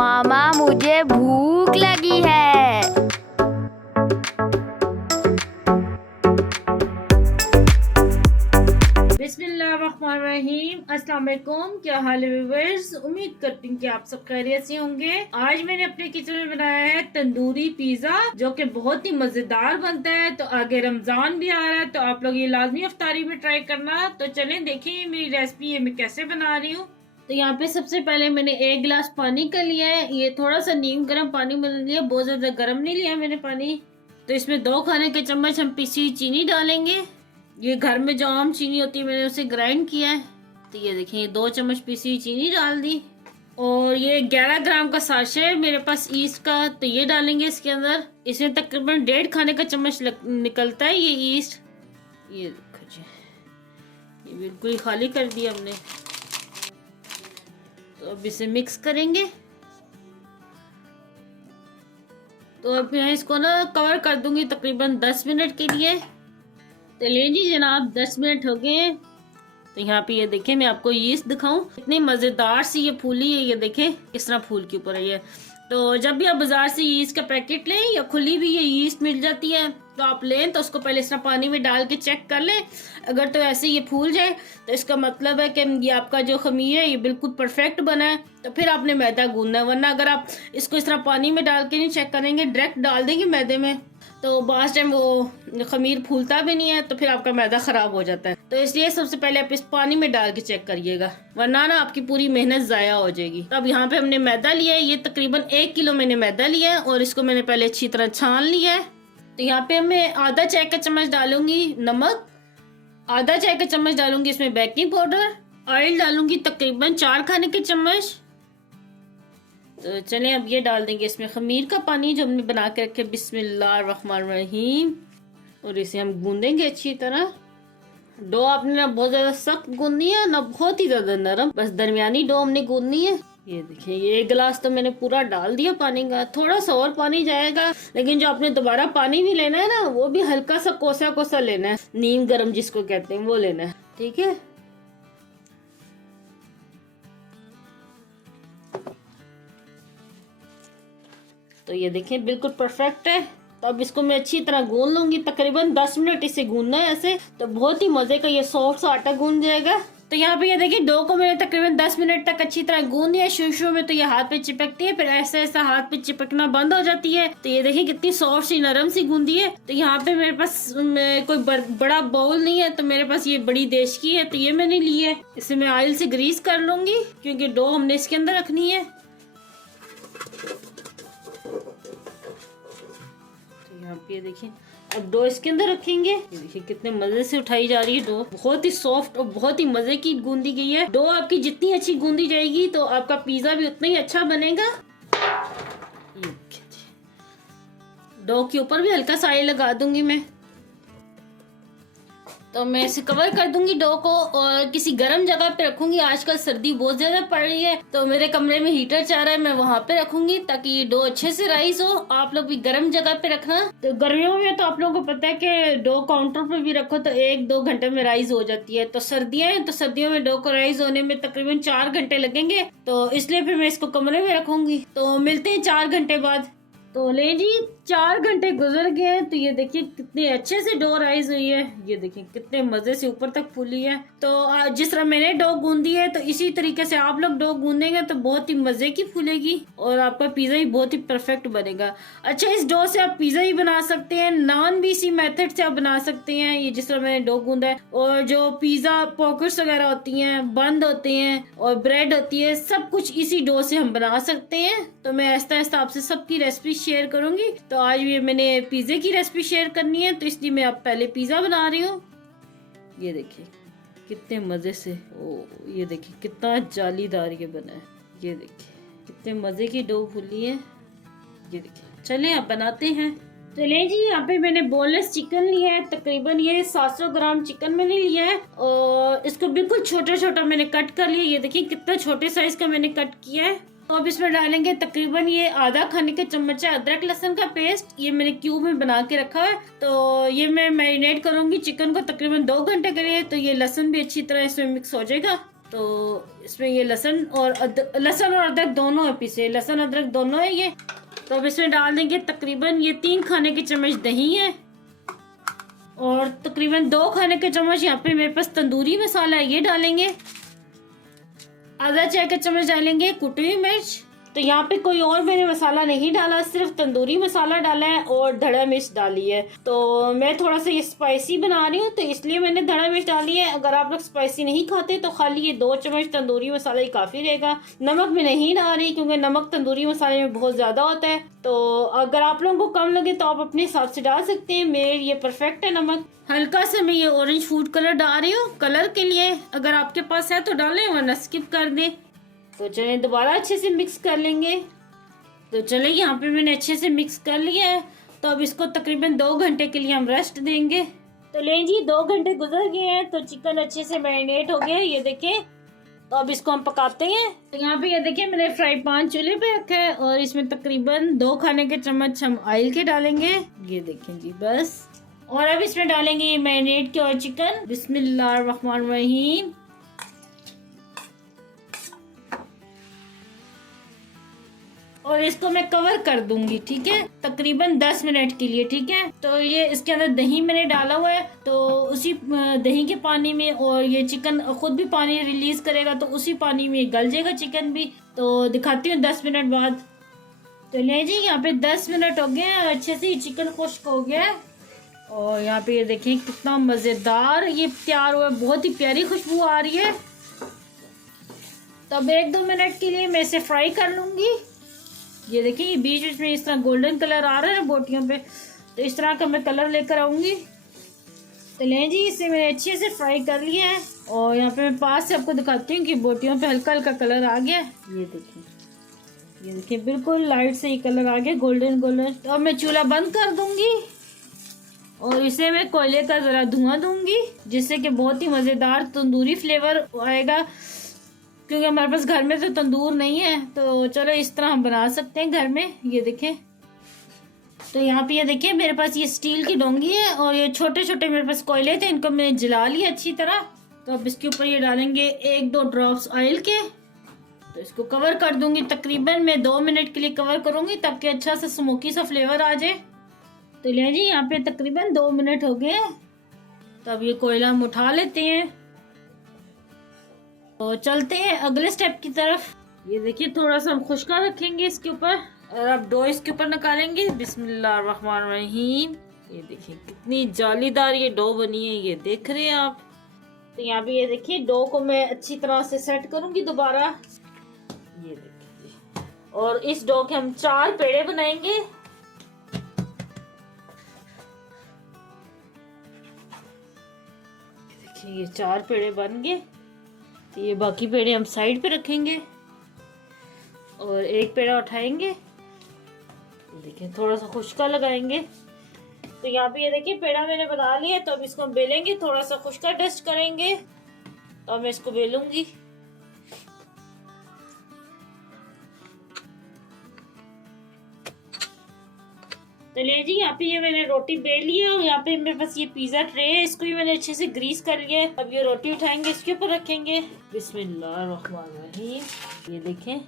मामा मुझे भूख लगी है। बिस्मिल्लाहिर्रहमानिर्रहीम। अस्सलाम वालेकुम। क्या हाल है व्यूअर्स? उम्मीद करती हूँ कि आप सब खैरियत से होंगे। आज मैंने अपने किचन में बनाया है तंदूरी पिज्जा, जो कि बहुत ही मजेदार बनता है। तो आगे रमजान भी आ रहा है, तो आप लोग ये लाजमी इफ्तारी में ट्राई करना। तो चलें देखें मेरी रेसिपी मैं कैसे बना रही हूँ। तो यहाँ पे सबसे पहले मैंने 1 गिलास पानी का लिया है। ये थोड़ा सा नीम गर्म पानी मैंने लिया, बहुत ज्यादा गर्म नहीं लिया मैंने पानी। तो इसमें 2 खाने के चम्मच हम पिसी हुई चीनी डालेंगे। ये घर में जो आम चीनी होती है मैंने उसे ग्राइंड किया है। तो ये देखिए 2 चम्मच पिसी हुई चीनी डाल दी। और ये 11 ग्राम का साशे है मेरे पास ईस्ट का, तो ये डालेंगे इसके अंदर। इसमें तकरीबन 1.5 खाने का चम्मच निकलता है ये ईस्ट। ये देखो जी, ये बिल्कुल ही खाली कर दिया हमने। तो अब इसे मिक्स करेंगे। तो अब मैं इसको ना कवर कर दूंगी तकरीबन 10 मिनट के लिए। तो ले जी जनाब 10 मिनट हो गए हैं। तो यहाँ पे ये देखें, मैं आपको यीस्ट दिखाऊं, इतनी मजेदार सी ये फूली है। ये देखें किस तरह फूल के ऊपर है ये। तो जब भी आप बाजार से यीस्ट का पैकेट लें या खुली भी ये यीस्ट मिल जाती है, तो आप लें तो उसको पहले इस तरह पानी में डाल के चेक कर लें। अगर तो ऐसे ये फूल जाए तो इसका मतलब है कि ये आपका जो खमीर है ये बिल्कुल परफेक्ट बना है। तो फिर आपने मैदा गूंदना है, वरना अगर आप इसको इस तरह पानी में डाल के नहीं चेक करेंगे, डायरेक्ट डाल देंगे मैदे में, तो बास टाइम वो खमीर फूलता भी नहीं है, तो फिर आपका मैदा खराब हो जाता है। तो इसलिए सबसे पहले आप इस पानी में डाल के चेक करिएगा, वरना ना आपकी पूरी मेहनत जाया हो जाएगी। तो अब यहाँ पे हमने मैदा लिया है, ये तकरीबन 1 किलो मैंने मैदा लिया है और इसको मैंने पहले अच्छी तरह छान लिया है। तो यहाँ पे मैं आधा चाय का चम्मच डालूंगी नमक, आधा चाय का चम्मच डालूंगी इसमें बेकिंग पाउडर, ऑयल डालूंगी तकरीबन 4 खाने के चम्मच। तो चलें अब ये डाल देंगे इसमें खमीर का पानी जो हमने बना के रखे। बिस्मिल्लाहिर्रहमानिर्रहीम। और इसे हम गूंदेंगे अच्छी तरह। डो आपने ना बहुत ज्यादा सख्त गूंदनी है ना बहुत ही ज्यादा नरम, बस दरमियानी डो हमने गूंदनी है। ये देखिए ये 1 गिलास तो मैंने पूरा डाल दिया पानी का, थोड़ा सा और पानी जाएगा। लेकिन जो आपने दोबारा पानी भी लेना है ना, वो भी हल्का सा कोसा कोसा लेना है, नीम गर्म जिसको कहते हैं वो लेना है, ठीक है। तो ये देखें बिल्कुल परफेक्ट है। तो अब इसको मैं अच्छी तरह गूंद लूंगी, तकरीबन 10 मिनट इसे गूंदना है ऐसे, तो बहुत ही मजे का ये सॉफ्ट सा आटा गूंद जाएगा। तो यहाँ पे ये देखिए डो को मैंने तकरीबन 10 मिनट तक अच्छी तरह गूंद दिया। शुरू में तो ये हाथ पे चिपकती है, फिर ऐसा ऐसा हाथ पे चिपकना बंद हो जाती है। तो ये देखिए कितनी सॉफ्ट सी नरम सी गूंदी है। तो यहाँ पे मेरे पास कोई बड़ा बाउल नहीं है, तो मेरे पास ये बड़ी देश की है, तो ये मैंने ली है। इसे मैं ऑयल से ग्रीस कर लूंगी क्योंकि डो हमने इसके अंदर रखनी है। यहाँ पे देखिए अब डो इसके अंदर रखेंगे। ये देखिए कितने मजे से उठाई जा रही है डो, बहुत ही सॉफ्ट और बहुत ही मजे की गूंदी गई है। डो आपकी जितनी अच्छी गूंदी जाएगी तो आपका पिज्जा भी उतना ही अच्छा बनेगा। ये डो के ऊपर भी हल्का सा ऑयल लगा दूंगी मैं। तो मैं इसे कवर कर दूंगी डो को और किसी गर्म जगह पे रखूंगी। आजकल सर्दी बहुत ज्यादा पड़ रही है, तो मेरे कमरे में हीटर चल रहा है, मैं वहां पे रखूंगी ताकि ये डो अच्छे से राइस हो। आप लोग भी गर्म जगह पे रखना। तो गर्मियों में तो आप लोगों को पता है कि डो काउंटर पे भी रखो तो 1-2 घंटे में राइस हो जाती है। तो सर्दियां हैं, तो सर्दियों में डो को राइस होने में तकरीबन 4 घंटे लगेंगे, तो इसलिए फिर मैं इसको कमरे में रखूंगी। तो मिलते हैं 4 घंटे बाद। तो ले जी 4 घंटे गुजर गए हैं। तो ये देखिए कितने अच्छे से डो राइस हुई है। ये देखिए कितने मजे से ऊपर तक फूली है। तो जिस तरह मैंने डो गूंदी है, तो इसी तरीके से आप लोग डो गूंदेंगे तो बहुत ही मजे की फूलेगी और आपका पिज्जा ही बहुत ही परफेक्ट बनेगा। अच्छा, इस डो से आप पिज्जा ही बना सकते हैं, नान भी इसी मेथड से आप बना सकते हैं। ये जिस तरह मैंने डो गूंदा है, और जो पिज्जा पॉकेट्स वगैरह होती हैं, बंद होते हैं और ब्रेड होती है, सब कुछ इसी डो से हम बना सकते हैं। तो मैं आहिस्ता आहिस्ता आपसे सबकी रेसिपी शेयर करूंगी। तो आज ये मैंने पिज्जे की रेसिपी शेयर करनी है, तो इसलिए मैं अब पहले पिज्जा बना रही हूँ। ये देखिए कितने मजे से, ओ ये देखिए कितना जालीदार ये बना है। ये देखिए कितने मजे की डो फूली है। ये देखिए चले अब बनाते हैं। चले जी यहाँ पे मैंने बोनलेस चिकन लिया है, तकरीबन ये 700 ग्राम चिकन मैंने लिया है और इसको बिल्कुल छोटा छोटा मैंने कट कर लिया। ये देखिए कितना छोटे साइज का मैंने कट किया है। तो अब इसमें डालेंगे तकरीबन ये आधा खाने के चम्मच अदरक लहसुन का पेस्ट, ये मैंने क्यूब में बना के रखा है। तो ये मैं मैरिनेट करूंगी चिकन को तकरीबन 2 घंटे के लिए, तो ये लहसुन भी अच्छी तरह इसमें मिक्स हो जाएगा। तो इसमें ये लहसुन और अदरक दोनों है पीसे, लहसुन अदरक दोनों है ये। तो अब इसमें डाल देंगे तकरीबन ये 3 खाने के चम्मच दही है और तकरीबन 2 खाने के चम्मच यहाँ पे मेरे पास तंदूरी मसाला है, ये डालेंगे। आधा चाय का चम्मच डालेंगे कुटी हुई मिर्च। तो यहाँ पे कोई और मैंने मसाला नहीं डाला, सिर्फ तंदूरी मसाला डाला है और धड़ा मिर्च डाली है। तो मैं थोड़ा सा ये स्पाइसी बना रही हूँ तो इसलिए मैंने धड़ा मिर्च डाली है। अगर आप लोग स्पाइसी नहीं खाते तो खाली ये 2 चम्मच तंदूरी मसाला ही काफ़ी रहेगा। नमक मैं नहीं डाल रही क्योंकि नमक तंदूरी मसाले में बहुत ज़्यादा होता है। तो अगर आप लोगों को कम लगे तो आप अपने हिसाब से डाल सकते हैं, मेरे ये परफेक्ट है नमक। हल्का सा मैं ये ऑरेंज फूड कलर डाल रही हूँ कलर के लिए, अगर आपके पास है तो डालें वरना स्किप कर दें। तो चलिए दोबारा अच्छे से मिक्स कर लेंगे। तो चलिए यहाँ पे मैंने अच्छे से मिक्स कर लिया है। तो अब इसको तकरीबन 2 घंटे के लिए हम रेस्ट देंगे। तो लें जी 2 घंटे गुजर गए हैं तो चिकन अच्छे से मैरिनेट हो गया है, ये देखें। तो अब इसको हम पकाते हैं। तो यहाँ पे ये देखिए मैंने फ्राई पैन चूल्हे पे रखा है और इसमें तकरीबन 2 खाने के चम्मच हम ऑयल के डालेंगे, ये देखें जी बस। और अब इसमें डालेंगे ये मैरिनेट किया हुआ चिकन। बिस्मिल्लाहिर्रहमानिर्रहीम। और इसको मैं कवर कर दूंगी, ठीक है, तकरीबन 10 मिनट के लिए, ठीक है। तो ये इसके अंदर दही मैंने डाला हुआ है तो उसी दही के पानी में, और ये चिकन खुद भी पानी रिलीज करेगा तो उसी पानी में गल जाएगा चिकन भी। तो दिखाती हूँ 10 मिनट बाद। तो ले जी यहाँ पे 10 मिनट हो गए हैं, अच्छे से चिकन खुश्क हो गया है। और यहाँ पे ये देखिए कितना मजेदार ये तैयार हुआ है, बहुत ही प्यारी खुशबू आ रही है। तो अब 1-2 मिनट के लिए मैं इसे फ्राई कर लूंगी। ये देखिए ये बीच बीच में इस तरह गोल्डन कलर आ रहा है बोटियों पे, तो इस तरह का मैं कलर लेकर आऊंगी। तो लें जी इसे मैंने अच्छे से फ्राई कर लिया है और यहाँ पे मैं पास से आपको दिखाती हूँ कि बोटियों पे हल्का हल्का कलर आ गया है। ये देखिए बिल्कुल लाइट से ही कलर आ गया गोल्डन गोल्डन। तो अब मैं चूल्हा बंद कर दूंगी और इसे मैं कोयले का जरा धुआं दूंगी जिससे कि बहुत ही मजेदार तंदूरी फ्लेवर आएगा, क्योंकि हमारे पास घर में तो तंदूर नहीं है। तो चलो इस तरह हम बना सकते हैं घर में, ये देखें। तो यहाँ पे ये देखिए मेरे पास ये स्टील की डोंगी है और ये छोटे छोटे मेरे पास कोयले थे, इनको मैंने जला लिया अच्छी तरह। तो अब इसके ऊपर ये डालेंगे 1-2 ड्रॉप्स ऑयल के। तो इसको कवर कर दूंगी, तकरीबन मैं 2 मिनट के लिए कवर करूंगी ताकि अच्छा सा स्मोकी सा फ्लेवर आ जाए। तो ले जी यहाँ पे तकरीबन 2 मिनट हो गए। तो अब ये कोयला हम उठा लेते हैं तो चलते हैं अगले स्टेप की तरफ। ये देखिए थोड़ा सा हम खुश्का रखेंगे इसके ऊपर और अब डो इसके ऊपर निकालेंगे। बिस्मिल्लाहिर्रहमानिर्रहीम। ये देखिए कितनी जालीदार ये डो बनी है, ये देख रहे हैं आप। तो यहाँ पे ये देखिए डो को मैं अच्छी तरह से सेट करूंगी दोबारा, ये देखिए। और इस डो के हम 4 पेड़े बनाएंगे। देखिए ये 4 पेड़े बन गए। तो ये बाकी पेड़े हम साइड पे रखेंगे और एक पेड़ा उठाएंगे, देखिए थोड़ा सा खुश्का लगाएंगे। तो यहाँ पे ये देखिए पेड़ा मैंने बना लिया। तो अब इसको हम बेलेंगे, थोड़ा सा खुश्का डस्ट करेंगे तो मैं इसको बेलूंगी। तो ले जी यहाँ पे ये मैंने रोटी बेल ली है और यहाँ पे मेरे पास ये पिज्जा ट्रे है, इसको भी मैंने अच्छे से ग्रीस कर लिया है। अब ये रोटी उठाएंगे, इसके ऊपर रखेंगे। बिस्मिल्लाहिर्रहमानिर्रहीम। ये देखें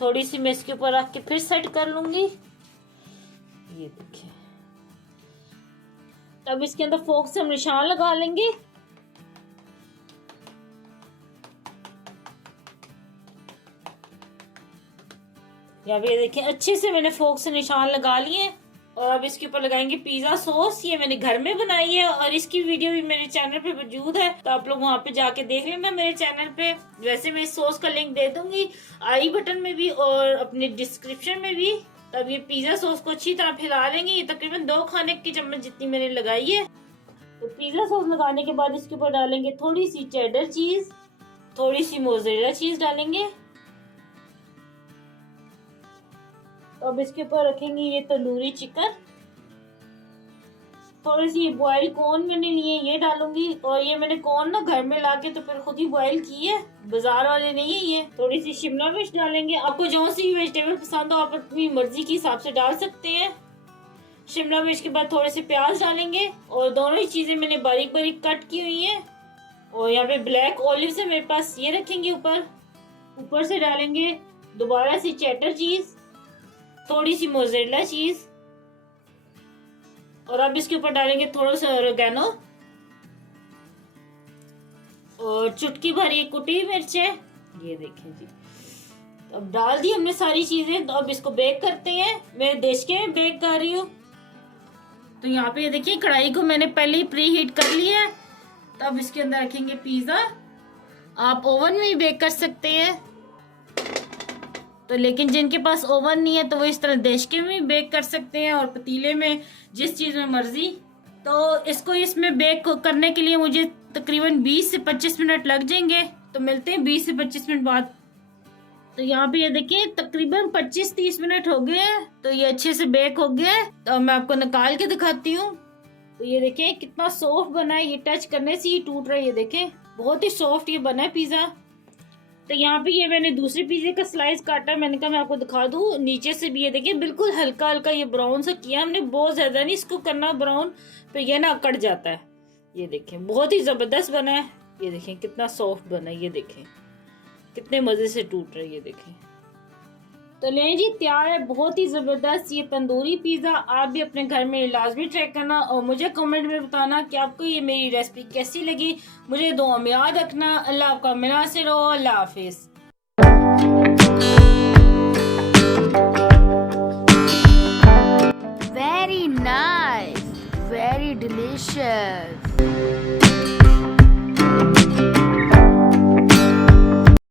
थोड़ी सी मैं इसके ऊपर रख के फिर सेट कर लूंगी, ये देखिए। अब इसके अंदर फोक से हम निशान लगा लेंगे। यहाँ पे देखिए अच्छे से मैंने फोक से निशान लगा लिए और अब इसके ऊपर लगाएंगे पिज्जा सॉस। ये मैंने घर में बनाई है और इसकी वीडियो भी मेरे चैनल पे मौजूद है, तो आप लोग वहाँ पे जाके देख लेना मेरे चैनल पे। वैसे मैं इस सॉस का लिंक दे दूंगी आई बटन में भी और अपने डिस्क्रिप्शन में भी। तब ये पिज्जा सॉस को अच्छी तरह फैला लेंगे। ये तकरीबन 2 खाने की चम्मच जितनी मैंने लगाई है। तो पिज्जा सॉस लगाने के बाद इसके ऊपर डालेंगे थोड़ी सी चेडर चीज, थोड़ी सी मोज़रेला चीज डालेंगे। तो अब इसके ऊपर रखेंगे ये तंदूरी चिकन। थोड़ी सी बॉयल कॉर्न मैंने लिए, ये डालूंगी। और ये मैंने कॉर्न ना घर में लाके तो फिर खुद ही बॉयल की है, बाजार वाले नहीं है ये। थोड़ी सी शिमला मिर्च डालेंगे, आपको जो सी वेजिटेबल पसंद हो आप अपनी मर्जी के हिसाब से डाल सकते हैं। शिमला मिर्च के बाद थोड़े से प्याज डालेंगे और दोनों ही चीजें मैंने बारीक बारीक कट की हुई है। और यहाँ पे ब्लैक ऑलिव्स है मेरे पास, ये रखेंगे ऊपर से डालेंगे दोबारा से चेडर चीज, थोड़ी सी मोज़रेला चीज, और अब इसके ऊपर डालेंगे थोड़ा सा ओरिगेनो और चुटकी भर ये कुटी मिर्च है, ये देखें जी। अब डाल दी हमने सारी चीजें, तो अब इसको बेक करते हैं। मैं देश के में बेक कर रही हूँ। तो यहाँ पे ये देखिए कढ़ाई को मैंने पहले ही प्री हीट कर लिया है। तो अब इसके अंदर रखेंगे पिज्जा। आप ओवन में भी बेक कर सकते हैं, तो लेकिन जिनके पास ओवन नहीं है तो वो इस तरह देश के में भी बेक कर सकते हैं, और पतीले में, जिस चीज में मर्जी। तो इसको इसमें बेक करने के लिए मुझे तकरीबन 20 से 25 मिनट लग जाएंगे। तो मिलते हैं 20 से 25 मिनट बाद। तो यहाँ पे ये देखिए तकरीबन 25-30 मिनट हो गए हैं, तो ये अच्छे से बेक हो गया है। तो मैं आपको निकाल के दिखाती हूँ। तो ये देखें कितना सॉफ्ट बना है, ये टच करने से ही टूट रहा है। ये देखें बहुत ही सॉफ्ट ये बना है पिज्जा। तो यहाँ पे ये मैंने दूसरे पिज्जे का स्लाइस काटा, मैंने कहा मैं आपको दिखा दूँ नीचे से भी। ये देखिए बिल्कुल हल्का हल्का ये ब्राउन सा किया हमने, बहुत ज्यादा नहीं इसको करना ब्राउन, फिर ये ना कट जाता है। ये देखें बहुत ही जबरदस्त बना है। ये देखें कितना सॉफ्ट बना है, ये देखें कितने मजे से टूट रहे, ये देखें। तो लें जी तैयार है बहुत ही जबरदस्त ये तंदूरी पिज्जा। आप भी अपने घर में लाजमी ट्राई करना और मुझे कमेंट में बताना कि आपको ये मेरी रेसिपी कैसी लगी। मुझे दुआ में याद रखना। अल्लाह आपका मिनासिर हो। अल्लाह हाफिज।